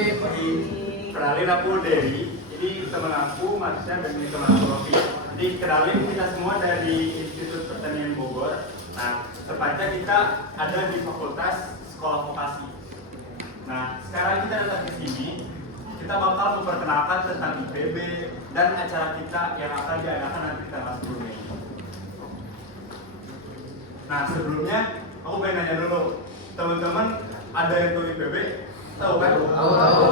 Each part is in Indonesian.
Kenalin aku Dery. Ini teman aku Marsha dan ini teman aku Rofi. Jadi kenalin kita semua dari Institut Pertanian Bogor. Nah, tepatnya kita ada di Fakultas Sekolah Vokasi. Nah, sekarang kita datang ke sini. Kita bakal memperkenalkan tentang IPB dan acara kita yang akan diadakan nanti tanggal 10 Mei. Nah, sebelumnya aku pengen nanya dulu, teman-teman ada yang tahu IPB? Tahu kan? Tahu.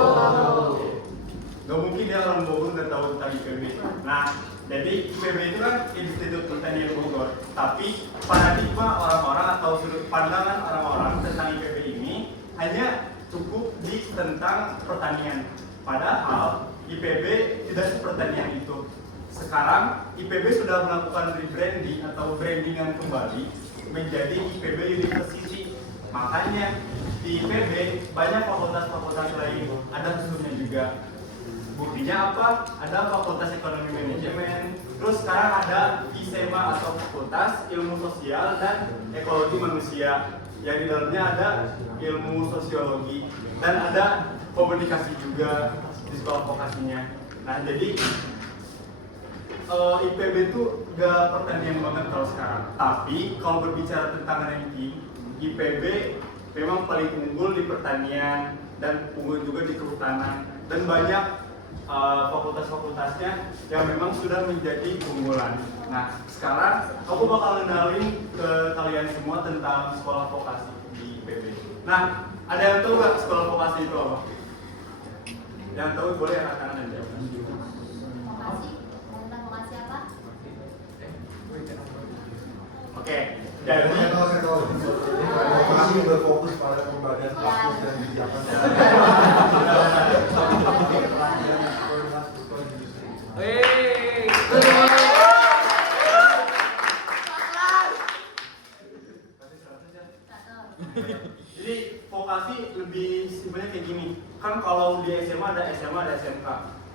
Gak mungkin ya orang Bogor nggak tahu tentang IPB. Nah, jadi IPB itu kan Institut Pertanian Bogor. Tapi paradigma orang-orang atau sudut pandangan orang-orang tentang IPB ini hanya cukup di tentang pertanian. Padahal IPB tidak sepertanian itu. Sekarang IPB sudah melakukan rebranding atau brandingan kembali menjadi IPB University. Makanya di IPB banyak fakultas-fakultas lain, ada khususnya juga. Buktinya apa? Ada Fakultas Ekonomi Manajemen, terus sekarang ada FISEMA atau Fakultas Ilmu Sosial dan Ekologi Manusia, yang di dalamnya ada ilmu sosiologi dan ada komunikasi juga di sekolah vokasinya. Nah, jadi IPB itu gak pertanian banget kalau sekarang. Tapi kalau berbicara tentang ranking, IPB memang paling unggul di pertanian dan unggul juga di kehutanan, dan banyak fakultas-fakultasnya yang memang sudah menjadi unggulan. Nah, sekarang aku bakal kenalin ke kalian semua tentang sekolah vokasi di IPB. Nah, ada yang tahu nggak sekolah vokasi itu apa? Yang tahu boleh angkat tangan dan jawab. Vokasi? Tentang vokasi apa? Oke, jadi Saya tahu. Vokasi berfokus pada pembagian waktu dan kebijakan. Jadi vokasi lebih simpelnya kayak gini. Kan kalau di SMA ada SMK.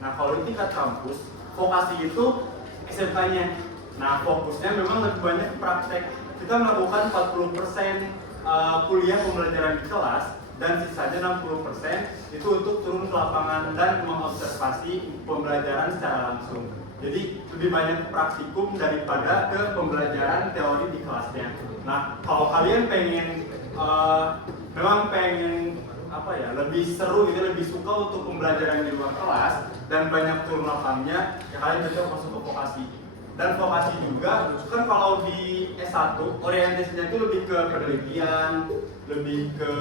Nah, kalau di tingkat kampus, vokasi itu SMK-nya. Nah, fokusnya memang lebih banyak praktek. Kita melakukan 40% kuliah pembelajaran di kelas dan sisanya 60% itu untuk turun ke lapangan dan mengobservasi pembelajaran secara langsung. Jadi lebih banyak praktikum daripada ke pembelajaran teori di kelasnya. Nah, kalau kalian memang pengen lebih seru gitu, lebih suka untuk pembelajaran di luar kelas dan banyak turun lapangnya, ya kalian bisa masuk ke vokasi. Dan vokasi juga kan kalau di S1 orientasinya itu lebih ke penelitian, lebih ke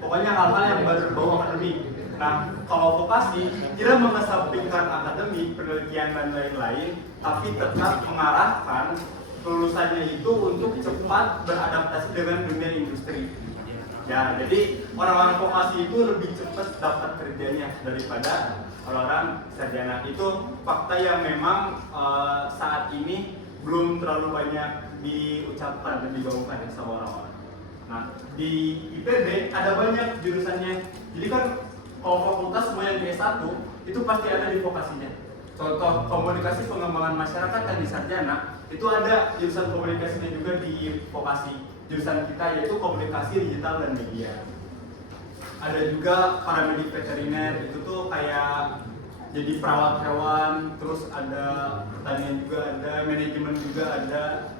pokoknya hal-hal yang berbau akademik. Nah, kalau vokasi tidak mengesampingkan akademik, penelitian dan lain-lain, tapi tetap mengarahkan lulusannya itu untuk cepat beradaptasi dengan dunia industri. Ya, jadi orang-orang vokasi itu lebih cepat dapat kerjanya daripada orang-orang sarjana. Itu fakta yang memang saat ini belum terlalu banyak diucapkan dan digaungkan sama orang-orang. Nah, di IPB ada banyak jurusannya. Jadi kan kalau fakultas semua yang di S1 itu pasti ada di vokasinya. Contoh komunikasi pengembangan masyarakat dan di sarjana itu ada jurusan komunikasinya juga di vokasi. Jurusan kita yaitu komunikasi digital dan media. Ada juga paramedik veteriner, itu tuh kayak jadi perawat hewan, terus ada pertanian juga ada, manajemen juga ada,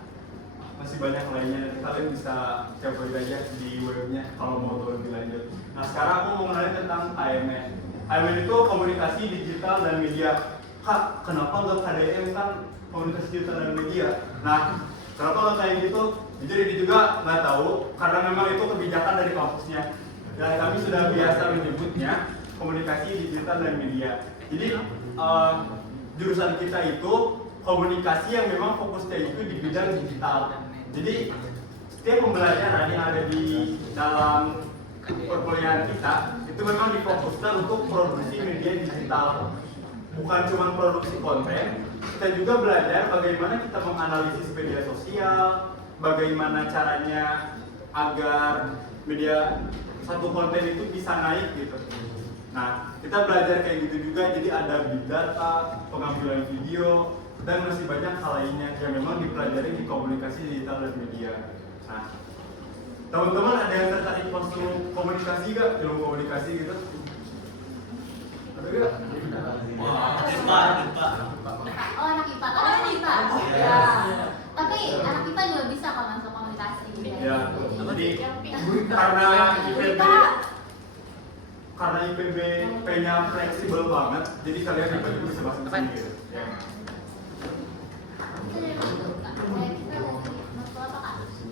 masih banyak lainnya. Nanti kalian bisa coba aja di webnya kalau mau tahu lebih lanjut. Nah, sekarang aku mau kenalin tentang KMN. KMN itu komunikasi digital dan media. Kak, kenapa nggak KDM kan komunikasi digital dan media? Nah, kenapa nggak kayak gitu? Jujur ini juga nggak tahu, karena memang itu kebijakan dari kampusnya. Dan kami sudah biasa menyebutnya komunikasi digital dan media. Jadi jurusan kita itu komunikasi yang memang fokusnya itu di bidang digital. Jadi setiap pembelajaran yang ada di dalam perkuliahan kita itu memang difokuskan untuk produksi media digital. Bukan cuma produksi konten, kita juga belajar bagaimana kita menganalisis media sosial, bagaimana caranya agar media satu konten itu bisa naik gitu. Nah, kita belajar kayak gitu juga, jadi ada big data, pengambilan video, dan masih banyak hal lainnya yang memang dipelajari di komunikasi digital dan media. Nah, teman-teman ada yang tertarik masuk komunikasi gak? Ilmu komunikasi gitu? IPA. Oh, anak IPA. Oh, anak IPA. Ya. Tapi anak IPA juga bisa kok masuk komunikasi. Ya, jadi karena IPB-nya fleksibel banget, jadi kalian IPB bisa masuk ke sini gitu. Ya.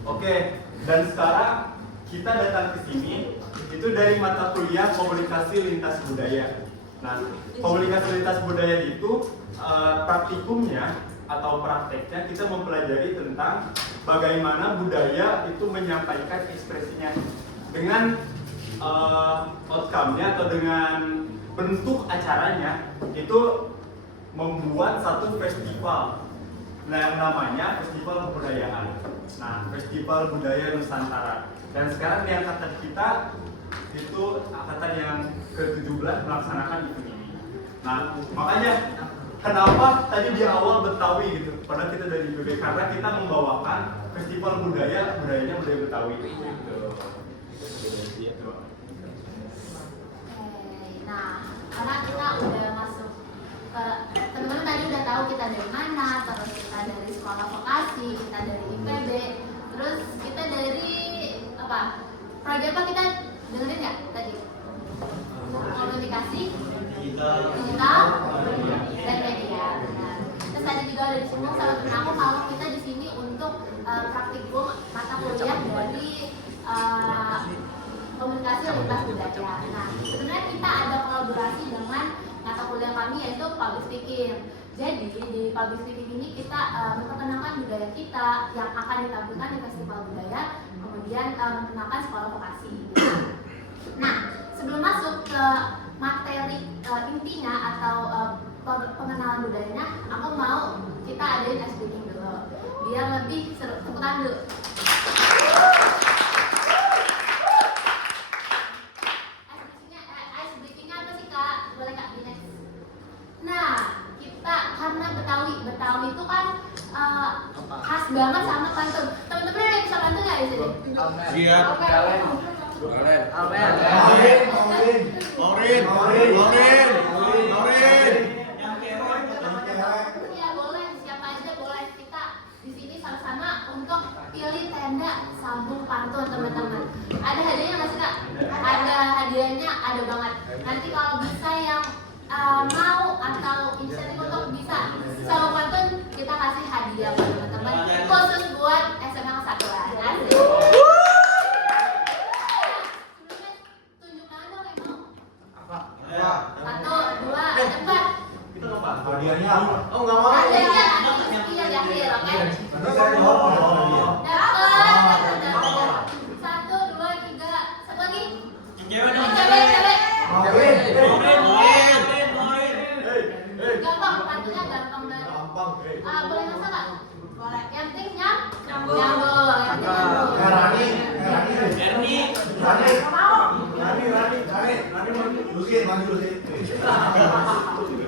Oke, dan sekarang kita datang ke sini itu dari mata kuliah komunikasi lintas budaya. Nah, komunikasi lintas budaya itu praktikumnya atau prakteknya kita mempelajari tentang bagaimana budaya itu menyampaikan ekspresinya dengan outcome-nya atau dengan bentuk acaranya itu membuat satu festival. Nah, yang namanya Festival Kebudayaan. Nah, Festival Budaya Nusantara. Dan sekarang di angkatan kita itu angkatan yang ke-17 melaksanakan event ini. Nah, makanya kenapa tadi di awal Betawi gitu, padahal kita dari IPB karena kita membawakan festival budayanya budaya Betawi gitu. Nah, karena kita udah masuk ke teman-teman tadi udah tahu kita dari mana, terus kita dari sekolah vokasi, kita dari IPB, terus kita dari apa? Proyek apa kita dengerin nggak tadi? Komunikasi, digital, dan media. Nah, terus tadi juga ada disinggung sama temen aku kalau kita di sini untuk praktikum mata kuliah dari komunikasi lintas budaya. Nah, sebenarnya kita ada kolaborasi dengan mata kuliah kami yaitu public speaking. Jadi di public speaking ini kita memperkenalkan budaya kita yang akan ditampilkan di festival budaya, kemudian memperkenalkan sekolah vokasi. Nah, sebelum masuk ke materi intinya atau pengenalan budayanya, aku mau kita adain ice breaking dulu, biar lebih seru. Tepuk tangan dulu. Ice breakingnya apa sih kak? Boleh kak di next? Nah, kita karena Betawi itu kan khas banget sama pantun. Teman-teman ada yang bisa pantun nggak di sini? Siap. Maurin. Ya boleh, siapa aja boleh. Kita di sini sama-sama untuk pilih tenda sambung pantun teman-teman. Ada hadiahnya nggak sih kak? Ada hadiahnya, ada banget. Nanti kalau bisa yang mau atau inisiatif untuk bisa sambung pantun, kita kasih hadiah buat teman-teman khusus buat SMA Kesatuan. Asik. Satu, dua, cepat. Kita lupa. Hadiahnya apa? Oh, nggak mau. Hadiahnya iya di akhir, oke? Nanti saya jawab hadiah. Dapat. Satu, dua, tiga. Satu lagi. Cewek. Maurin. Gampang, pantunnya gampang banget. Gampang. Boleh masak nggak? Boleh. Yang penting nyambung. Yang penting nyambung. Rani. Lusin.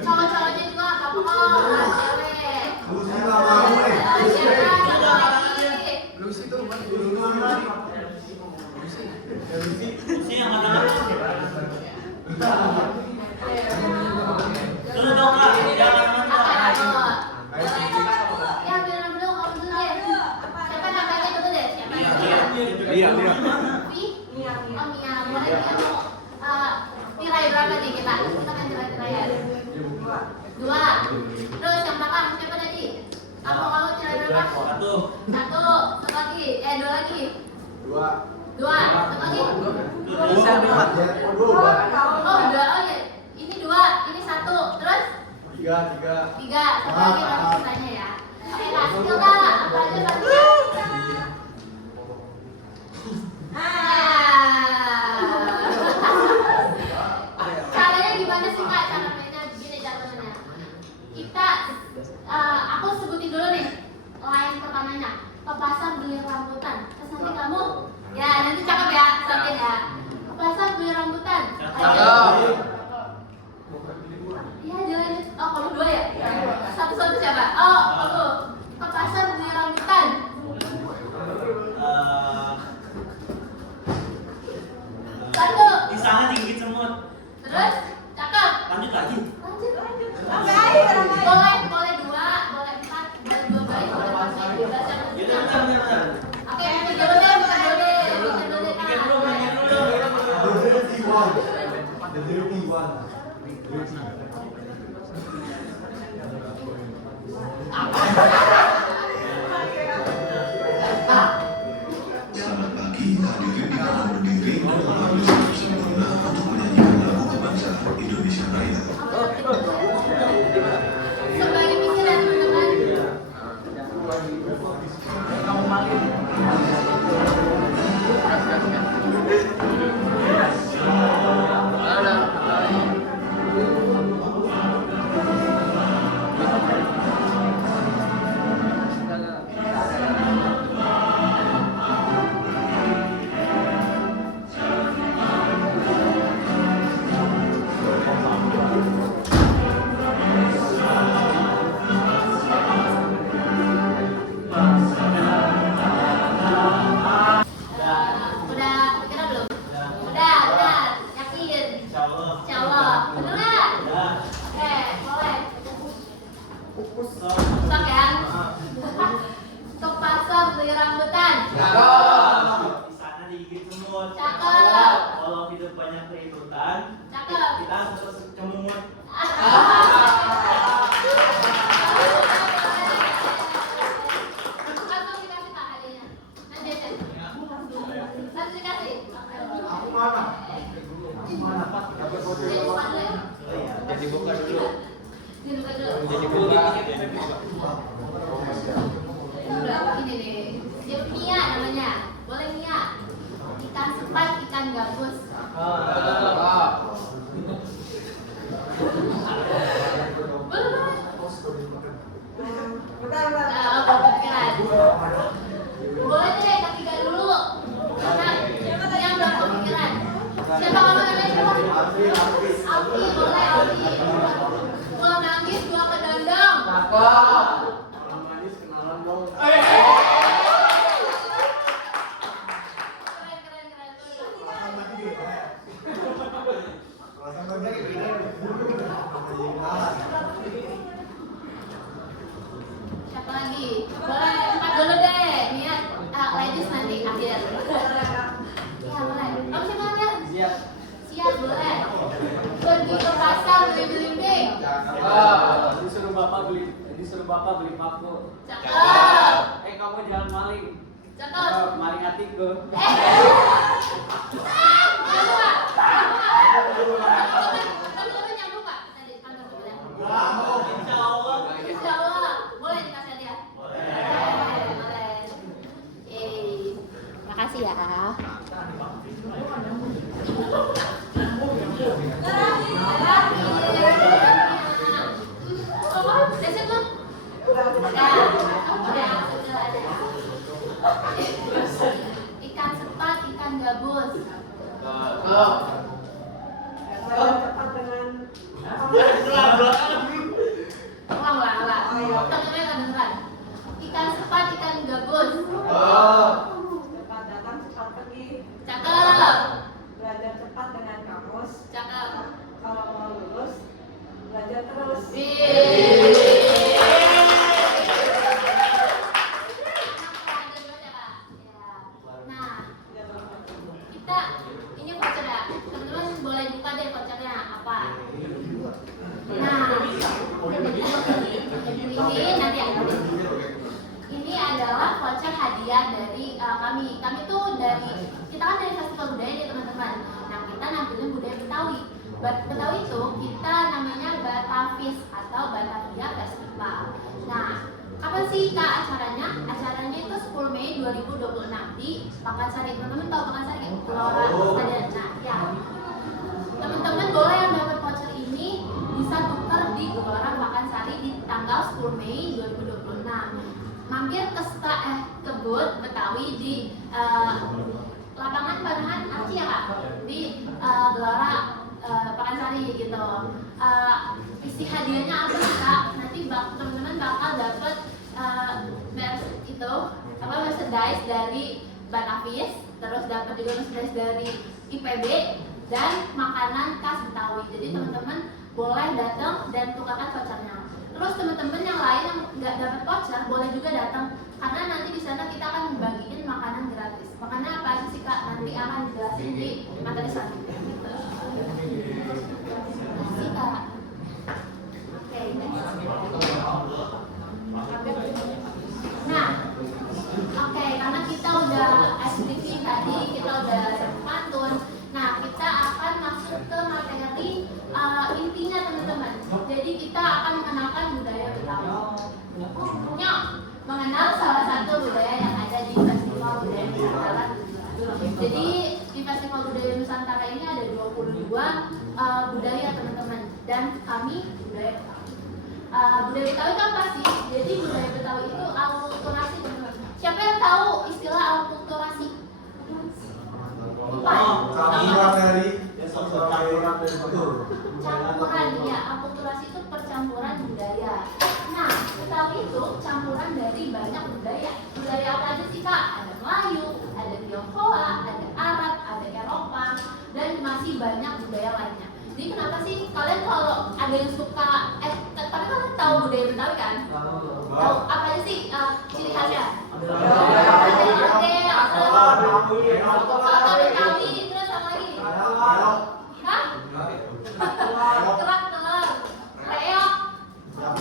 Cowok-cowoknya juga nggak apa-apa kok. Cewek. Lusin nggak mau Siapa? Satu lagi. Lusin tuh Ya, biar dulu, kamu dulu deh. Siapa namanya dulu deh? Siapa? Iya. Mia. Oh, Mia. Boleh Mia mau tirai berapa nih kita? Kita kan tirai ya. Dua. Terus yang belakang siapa tadi? Kamu tirai berapa? Satu. Satu lagi. Dua lagi. Dua. Satu lagi. Bisa dua. Oh, dua. Oh ya. Ini dua. Ini satu. Terus? Tiga. Satu lagi sisanya ya. Oke, kasih kak. Apa aja kasih? Caranya gimana sih kak? Cara mainnya gini caranya. Kita, aku sebutin dulu nih line pertamanya. Ke pasar beli rambutan. Terus nanti kamu, ya nanti cakep ya, sautin ya. Ke pasar beli rambutan. Iya jalan. Oh kamu dua ya? Satu siapa? Oh kamu. Ke pasar beli rambutan. Satu. Di sana tinggi semut. Terus cakep. Lanjut lagi. one. The dirty one. Dirty. Selamat pagi, hadirin yang berdiri dalam siap sempurna untuk menyanyikan lagu kebangsaan Indonesia Raya. Sebagai misi dan teman-teman. Udah kepikiran belum? Udah, yakin? Insya Allah. Bener nggak? Oke, boleh. Sok ya? Untuk pasang beli rambutan. Di sana digigit semut. Cakep. Kalau hidup banyak keributan, Cakep. kita terus cemumut. Langsung dikasih Kak hadiahnya. Nanti cek. Langsung dikasih. Aku mana? Jadi bukan dulu ya? Jadi buka dulu. Dibuka dulu. Jadi buka. Udah ini deh. Dia Mia namanya. Boleh Mia. Ikan sepat, ikan gabus. Boleh. Nah, kepikiran. Boleh deh ketiga dulu. Karena yang belum kepikiran. Siapa namanya? Alfi, boleh Alfi. Pulang nangis, dua ke dandang. Alasan banyak ini. Siapa lagi? Boleh empat dulu deh. Niat ladies nanti akhir. Ya boleh. Kamu siapa aja? Siap boleh. Pergi ke pasar beli belimbing. Disuruh bapak beli paku. Cakep. Kamu jangan maling. Cakep. Maling hati gue. Teman-teman nyambung Kak? Tadi kantor sebelah. Insya Allah. Boleh dikasih hadiah? Boleh. Makasih ya. Ikan sepat, ikan gabus. Ulang. Temennya kedengeran. Ikan sepat, ikan gabus. Cepat datang, cepat pergi. Cakep. Belajar cepat dengan kamus. Cakep. Kalau mau lulus, belajar terus. Nah, kita ini voucher ya. Teman-teman boleh buka deh vouchernya apa. Nah, ini nanti ada. Ini adalah voucher hadiah dari kami. Kami tuh kita kan dari Festival Budaya nih teman-teman. Nah, kita nampilin budaya Betawi. Betawi itu kita namanya Batavis atau Batavia Festival. Nah, kapan sih Kak acaranya? Acaranya itu 10 Mei 2026 di Pakansari. Teman-teman tahu Pakansari? Gelora Stadion. Nah, ya. Teman-teman boleh yang dapat voucher ini bisa tukar di Gelora Pakansari di tanggal 10 Mei 2026. Mampir ke booth Betawi di lapangan Panahan Arci ya Kak? Di Gelora Pakansari gitu. Isi hadiahnya apa sih Kak? Nanti teman-teman bakal dapat merchandise dari Batavis, terus dapat juga merchandise dari IPB dan makanan khas Betawi. Jadi teman-teman boleh datang dan tukarkan vouchernya. Terus teman-teman yang lain yang nggak dapat voucher boleh juga datang karena nanti di sana kita akan membagiin makanan gratis. Makanan apa sih Kak? Nanti akan dijelasin di materi selanjutnya. Gitu. Masih Kak. Oke, nah, oke, karena kita udah SPV tadi, kita udah pantun. Nah, kita akan masuk ke materi intinya teman-teman. Jadi kita akan mengenalkan budaya Betawi. Mengenal salah satu budaya yang ada di Festival Budaya Nusantara. Jadi di Festival Budaya Nusantara ini ada 22 budaya teman-teman, dan kami budaya Betawi. Budaya Betawi itu apa sih? Jadi budaya Betawi itu alkulturasi teman-teman. Siapa yang tahu istilah alkulturasi? Lupa ya? Campuran dari Campuran, ya. Alkulturasi itu percampuran budaya. Nah, Betawi itu campuran dari banyak budaya. Budaya apa aja sih Kak? Ada Melayu, ada Tionghoa, ada Arab, ada Eropa, dan masih banyak budaya lainnya. Jadi kenapa sih kalian kalau ada yang suka, tapi kalian tahu budaya Betawi kan? Tahu apa aja sih ciri khasnya? Ada Betawi, terus apa lagi? Hah? Kerak telur, reok. Nah,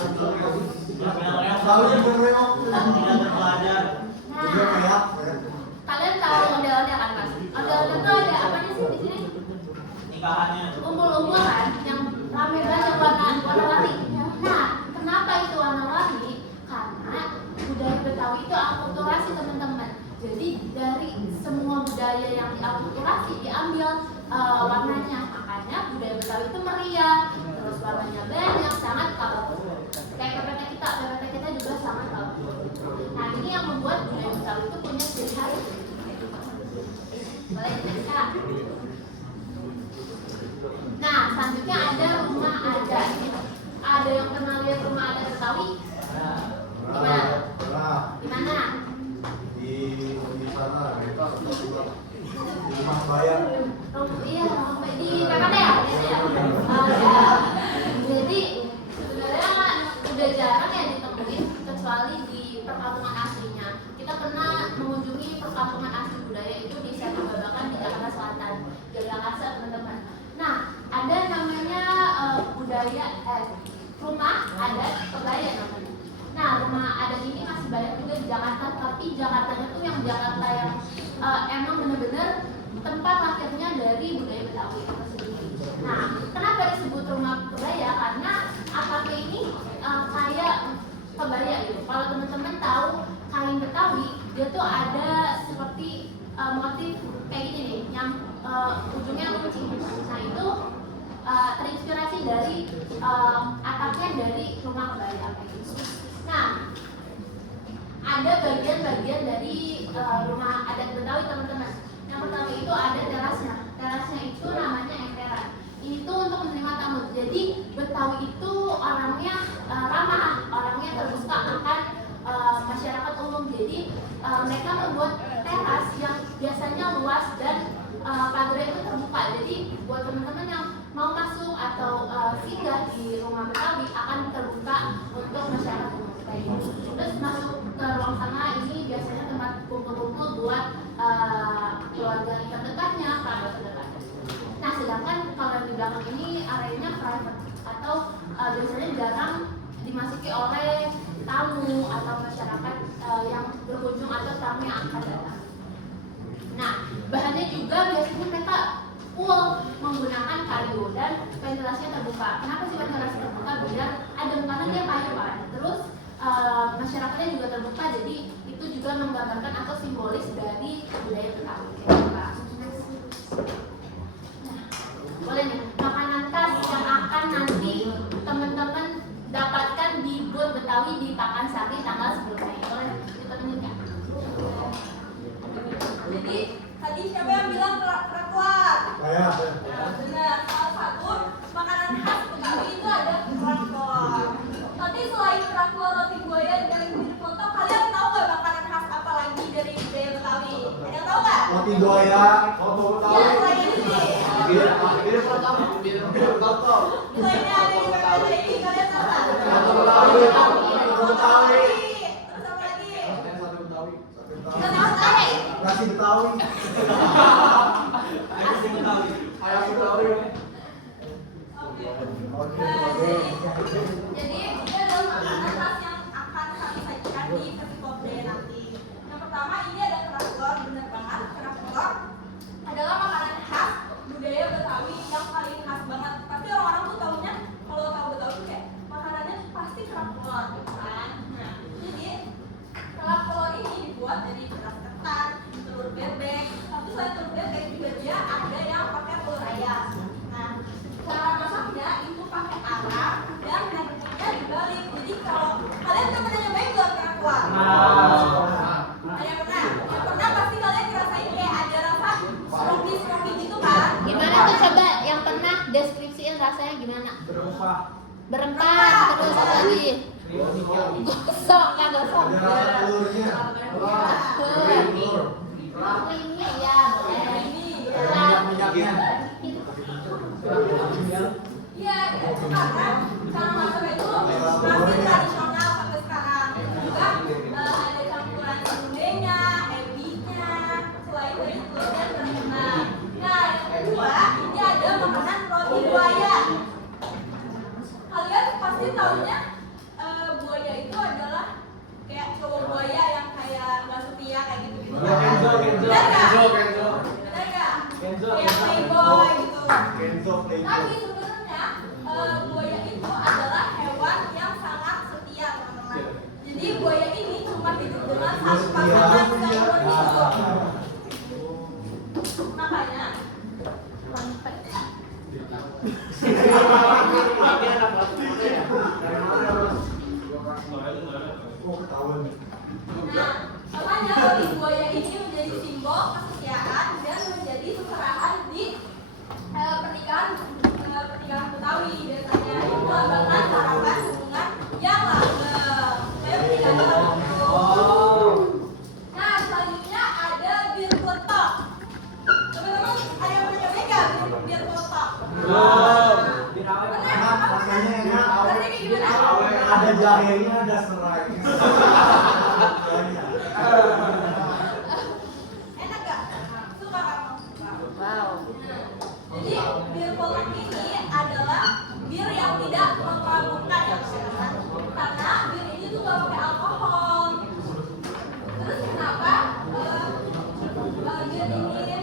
kalian tahu ondel-ondel kan Mas? Ondel-ondel itu ada apanya sih di sini? Nikahannya. Umbul-umbul kan, yang rame banget warna-warni. Nah, kenapa itu warna-warni? Karena budaya Betawi itu akulturasi teman-teman. Jadi dari semua budaya yang diakulturasi diambil warnanya. Makanya budaya Betawi itu meriah, terus warnanya banyak, sangat colorful. Kayak PPT kita juga sangat colorful. Nah, ini yang membuat budaya Betawi itu punya ciri khas. Boleh dibaca. Nah, selanjutnya ada rumah adat. Ada yang kenal lihat rumah adat Betawi? Gimana? Di mana? Di sana kita sudah rumah bayar. Iya, di PPT ya? Ya. Jadi sebenarnya udah jarang ya ditemuin kecuali di perkampungan aslinya. Kita pernah mengunjungi perkampungan asli budaya itu di Setu Babakan di Jakarta Selatan, Yogyakarta teman-teman. Nah, ada namanya rumah adat kebaya namanya. Nah, rumah adat ini masih banyak juga di Jakarta, tapi Jakartanya tuh yang Jakarta yang emang bener-bener tempat lahirnya dari budaya Betawi itu sendiri. Nah, kenapa disebut rumah kebaya? Karena AKP ini kayak kebaya gitu. Kalau teman-teman tahu kain Betawi, dia tuh ada seperti motif kayak gini nih, yang ujungnya runcing. Nah, itu terinspirasi dari atapnya dari rumah kebaya kayak gitu. Nah, ada bagian-bagian dari rumah adat Betawi teman-teman. Yang pertama itu ada terasnya. Terasnya itu namanya emperan. Ini tuh untuk menerima tamu. Jadi Betawi itu orangnya ramah, orangnya terbuka akan masyarakat umum. Jadi mereka membuat teras yang biasanya luas dan pagarnya itu terbuka. Jadi buat teman-teman yang mau masuk atau singgah di rumah Betawi akan terbuka untuk masyarakat umum. Terus masuk ke ruang tengah ini biasanya tempat kumpul-kumpul buat keluarga terdekatnya, kerabat terdekatnya. Nah, sedangkan kalau di belakang ini areanya private atau biasanya jarang dimasuki oleh tamu atau masyarakat yang berkunjung atau tamu yang akan datang. Nah, bahannya juga biasanya mereka full menggunakan kayu dan ventilasinya terbuka. Kenapa sih ventilasi terbuka? Biar adem, karena dia kayu kan. Terus masyarakatnya juga terbuka, jadi itu juga menggambarkan atau simbolis dari budaya Betawi. Nah, boleh nih, makanan khas yang akan nanti teman-teman dapatkan di booth Betawi di Pakansari tanggal 10 Mei. Boleh ditemenin nggak? Jadi tadi siapa yang bilang kerak-kerak? Saya. Benar, salah satu makanan khas Betawi itu ada kerak-kerak. Tapi selain kerak-kerak roti buaya dan bikin foto, kalian tahu nggak makanan khas apa lagi dari budaya Betawi? Ada yang tahu nggak? Roti buaya, soto Ya, Betawi. selain ini. Selainnya ada di PPT ini, kalian tahu nggak? Soto Betawi. Soto Betawi. Terus apa lagi? Sate Betawi. Kita tahu tahu. Nasi Betawi. Ayam sih Betawi. Ayam Betawi. Jadi ini adalah makanan khas yang akan kami sajikan di Festival Budaya nanti. Yang pertama ini ada kerak telur, bener banget. Kerak telur adalah makanan khas budaya Betawi yang paling khas banget. Pasti orang-orang tuh taunya kalau tahu Betawi tuh kayak makanannya tuh pasti kerak telur, gitu kan? Nah, jadi kerak telur ini dibuat dari beras ketan, telur bebek. Tapi selain telur bebek juga dia ada yang pakai telur ayam. Nah, cara masaknya itu pakai arang dan nantinya dibalik. Jadi kalau kalian udah pernah nyobain belum kerak telur? Ada yang pernah? Yang pernah pasti kalian ngerasain kayak ada rasa smoky gitu kan? Gimana tuh coba yang pernah deskripsiin rasanya gimana? Berempah. Berempah, terus apa lagi? Gosok, nggak gosok. Ada rasa telurnya. Ini ya, boleh. Minyaknya. Iya, karena cara masaknya itu masih tradisional sampai sekarang. Juga ada campuran serundengnya, ebinya, selain dari telur dan berenang. Nah, yang kedua ini ada makanan roti buaya. Kalian pasti taunya buaya itu adalah kayak cowok buaya yang kayak nggak setia kayak gitu-gitu. Kenzo. Benar nggak? Kenzo. Benar nggak? Kenzo. Kayak playboy gitu. Kenzo Tapi sebenarnya buaya itu adalah hewan yang sangat setia, teman-teman. Jadi buaya ini cuma hidup dengan satu pasangan seumur hidup. Makanya Oh, ketahuan nih. Nah, makanya roti buaya ini menjadi simbol kesetiaan dan menjadi seserahan di pernikahan Betawi biasanya. Itu melambangkan harapan hubungan yang langgeng. Kayak pernikahan orang. Nah, selanjutnya ada bir peletok. Teman-teman, ada yang pernah nyobain nggak bir peletok? Enak, rasanya enak. Rasanya kayak gimana? Ada jahenya, ada serai. Enak gak? Suka kamu? Wow. Jadi bir peletok ini adalah bir yang tidak memabukkan ya teman-teman. Karena bir ini tuh gak pakai alkohol. Terus kenapa bir ini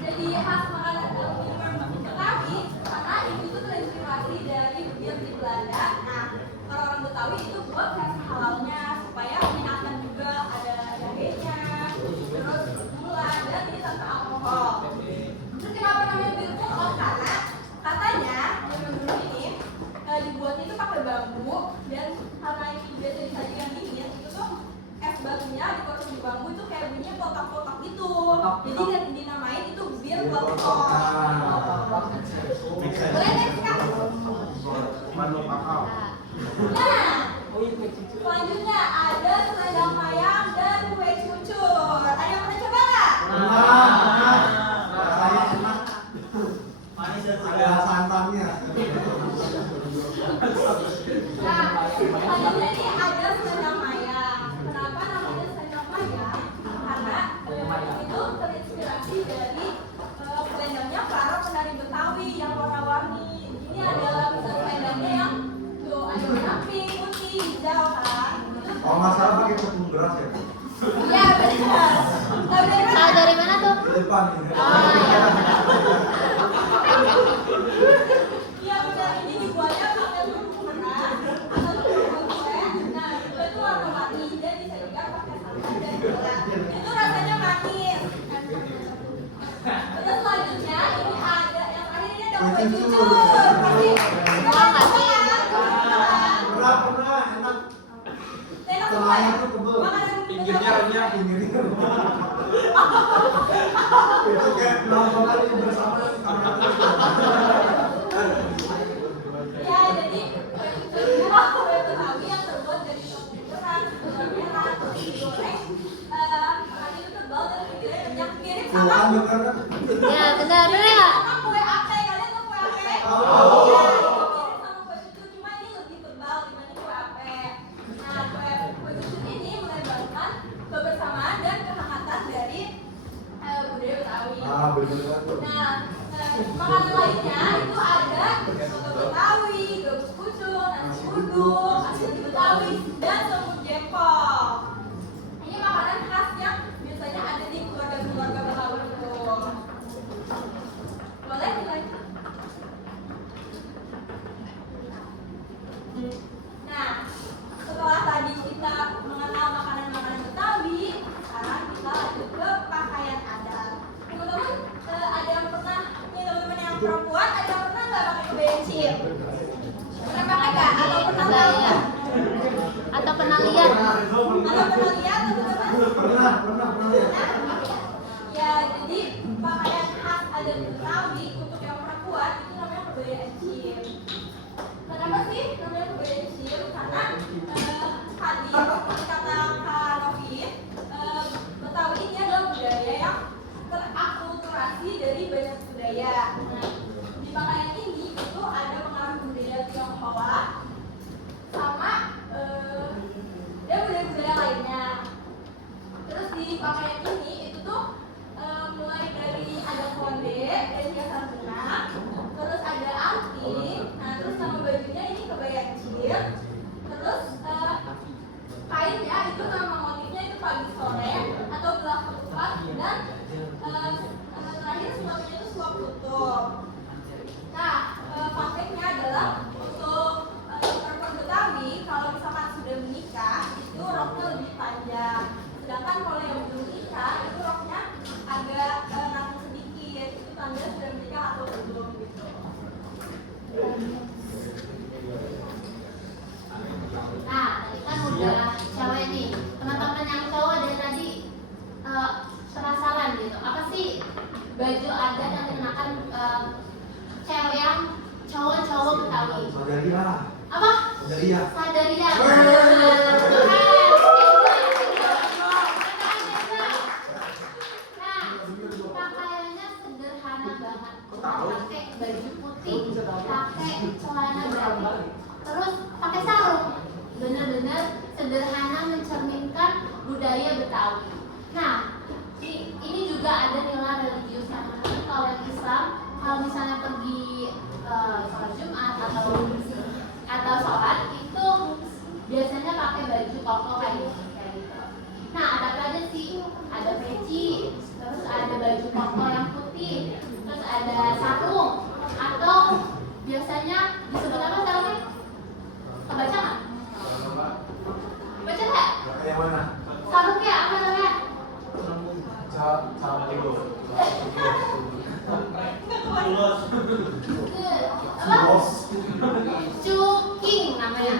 jadi khas makanan minuman Betawi? Karena itu tuh terinspirasi dari bir di Belanda. Nah, orang-orang Betawi itu buat versi halalnya supaya menyenangkan juga, ada jahenya, terus gula dan ini tanpa alkohol. Terus kenapa namanya bir peletok? Karena katanya zaman dulu ini dibuatnya itu pakai bambu dan karena ini biasa disajikan dingin itu tuh es batunya dikocok di bambu itu kayak bunyinya kotak-kotak gitu. Jadi dan dinamain itu bir peletok. Boleh next Kak? Manu kakao. Nah, selanjutnya ada selendang mayang dan kue cucur. Ada yang pernah coba nggak? Rasanya enak. Manis dan Ada segar. santannya. Nah, selanjutnya ini ada selendang mayang. Kenapa namanya selendang mayang? Karena itu terinspirasi dari selendangnya para penari Betawi yang warna-warni. Ini adalah selendangnya yang tuh ada warna pink, putih, hijau kan. Kalau nggak salah pakai tepung beras ya. Iya benar. Tahu dari mana? Tahu dari mana tuh? Di depan ini. Iya benar, ini dibuatnya pakai tepung beras atau tepung kue. Nah, kue itu warna-warni dan disajikan pakai santan dan gula. Itu rasanya manis. Terus selanjutnya ini ada yang terakhir ini ada kue cucur. Pasti Pernah nggak sih? Pernah, enak. enak semua Tengahnya ya? tuh tebel. Makanan Pinggirnya renyah. Pinggirnya. Itu kayak nonton kali bersama. Ya, jadi kue cucur itu kue Betawi yang terbuat dari tepung beras, gula merah, terus digoreng. Makanya itu tebal dan pinggirnya renyah. Mirip sama Bukan bener kan? Ya, benar nggak? sama kue ate. Kalian tahu kue ate? Tahu. Ya, itu mirip sama kue cucur, cuma ini lebih tebal dibanding kue ate. Nah, kue cucur ini melambangkan kebersamaan dan kehangatan dari budaya Betawi. Ah, bener kan? Nah, makanan lainnya itu ada soto Betawi, gabus pucung, nasi uduk, nasi Betawi, dan semur jengkol. Ini makanan khas yang biasanya ada di keluarga-keluarga Betawi itu. Boleh dilanjut? Nah, setelah tadi kita mengenal makanan-makanan Betawi, sekarang kita lanjut ke pakaian adat. Teman-teman, ada yang pernah, nih teman-teman yang perempuan, ada yang pernah nggak pakai kebaya cip? Pernah pakai nggak? Atau pernah tahu nggak? Atau pernah lihat? Atau pernah lihat teman-teman? Pernah lihat. Ya, jadi pakaian khas adat Betawi untuk yang perempuan itu namanya kebaya cip. Kenapa sih namanya kebaya cip? Karena tadi seperti kata Kak Novin, Betawi ini adalah budaya yang terakulturasi dari banyak budaya. Nah, di pakaian ini itu ada pengaruh budaya Tionghoa sama dan budaya-budaya lainnya. Terus di pakaian ini itu tuh mulai dari ada konde, ada hiasan benang, terus ada anting, nah terus nama bajunya ini kebaya cip, terus kainnya itu nama motifnya itu pagi sore atau gelap ketupat dan terakhir sepatunya itu suap tutup. Nah, prakteknya adalah untuk perempuan Betawi kalau misalkan sudah menikah itu roknya lebih panjang. Sedangkan kalau yang belum menikah itu roknya agak nanggung sedikit. Itu tanda sudah menikah atau belum gitu. Nah, tadi kan udah cewek nih. Teman-teman yang cowok dari tadi penasaran gitu. Apa sih baju adat yang dikenakan cewek yang cowok-cowok Betawi? Sadaria. Apa? Sadaria. Sadaria. Nah, pakaiannya sederhana banget. Pakai baju putih, pakai celana batik, terus pakai sarung. Bener-bener sederhana mencerminkan budaya Betawi. Nah, ini juga ada nilai religiusnya. Tapi kalau yang Islam, kalau misalnya pergi sholat Jumat atau sholat itu biasanya pakai baju koko kayak gitu. Nah, ada apa aja sih? Ada peci, terus ada baju koko yang putih, terus ada sarung, atau biasanya disebut apa sarungnya? Kebaca nggak? Baca nggak? Yang mana? Sarungnya apa namanya? Apa? Cuking namanya.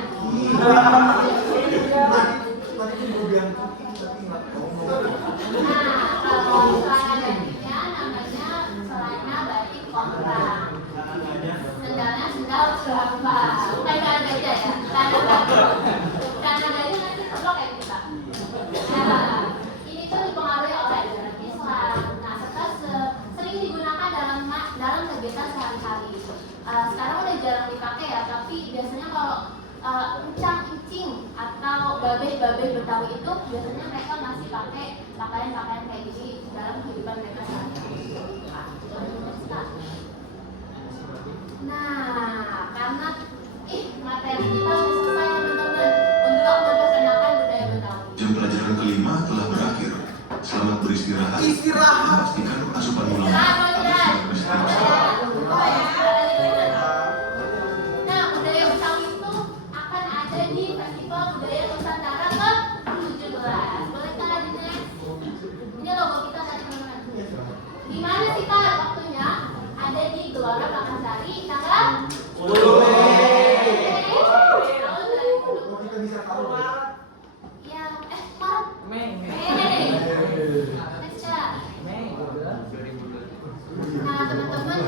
Tadi gue bilang cooking tapi nggak ngomong. Nah, kalau celana batiknya namanya celana batik komprang. Sendalnya sendal berapa? Bukan celana gajah ya, celana batik. Celana gajah nanti telok kayak kita. Nah, ini tuh dipengaruhi oleh ajaran Islam. Nah, serta sering digunakan dalam kegiatan sehari-hari. Sekarang udah jarang dipakai ya, tapi biasanya kalau encang-encing atau babe-babe Betawi itu biasanya mereka masih pakai pakaian-pakaian kayak gini dalam kehidupan mereka sehari-hari. Nah, karena materi kita sudah selesai teman-teman untuk memperkenalkan budaya Betawi. Jam pelajaran kelima telah berakhir. Selamat beristirahat. Pastikan asupan ulang Nah, budaya Betawi itu akan ada di Festival Budaya Nusantara ke-17. Boleh kita lanjut next? Ini logo kita tadi teman-teman. Di mana sih Kak waktunya? Ada di Gelora Pakansari tanggal 10 Mei. Oh, kita bisa tahu. Ya, Maret. Mei. Mei. Next Kak. Nah, teman-teman,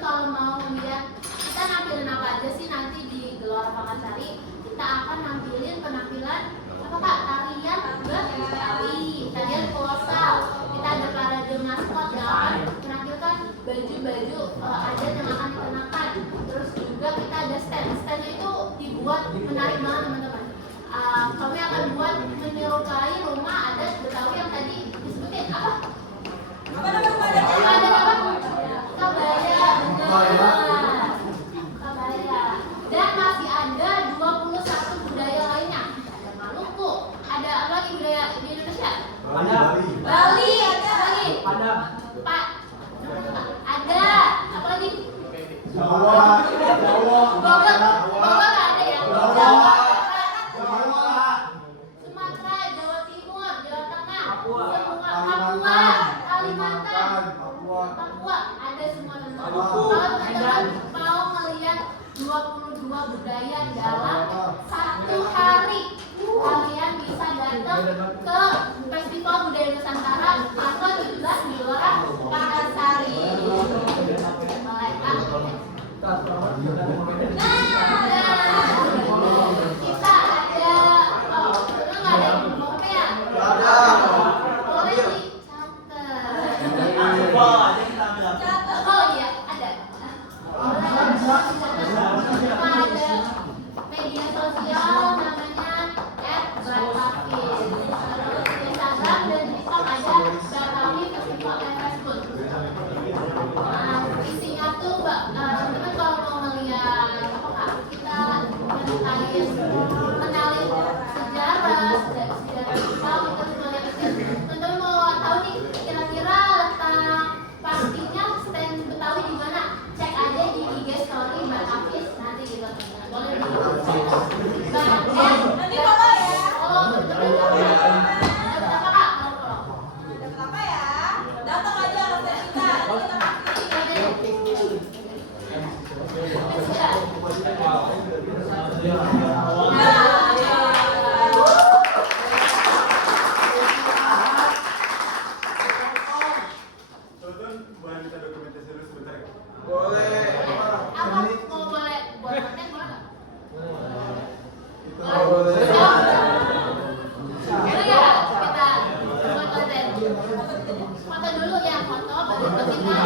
kalau mau melihat kita nampilin apa aja sih nanti di Gelora Pakansari, kita akan nampilin penampilan apa Kak? Tarian Betawi, tarian kolosal. Kita ada parade maskot yang akan menampilkan baju-baju adat yang akan dikenakan. Terus juga kita ada stand itu dibuat menarik banget teman-teman. Kami akan buat menyerupai rumah adat Betawi yang tadi disebutin apa? Apa nama rumah adatnya? Ada Papua ada semua teman-teman. Apa? Kalau teman-teman mau melihat 22 budaya dalam satu hari, kalian bisa datang ke Festival Budaya Nusantara tanggal 17 di Gelora Pakansari. Kita ada, oh, lu nggak ada mau apa ya? Boleh sih, catet. Wah, ada kita ambil. Oh iya, ada. Ada media sosial namanya @Blatapin. Terus di Instagram dan TikTok ada Blatapin Festival Fast Food. Nah, isinya tuh teman-teman kalau mau melihat apa kak, kita mengenalin sejarah kita semuanya kecil. Teman-teman mau tahu nih kira-kira letak pastinya stand Betawi di mana? Cek aja di IG story Mbak Hafiz nanti gitu. Boleh di Nanti follow ya. oh teman-teman apa kak? Dapat apa ya? Datang aja ke stand kita. Nanti kita kasih. Teman-teman, boleh kita dokumentasi dulu sebentar ya? Apa mau boleh buat konten boleh nggak? Boleh. Boleh ya kita buat konten. Foto dulu ya, foto baru kita.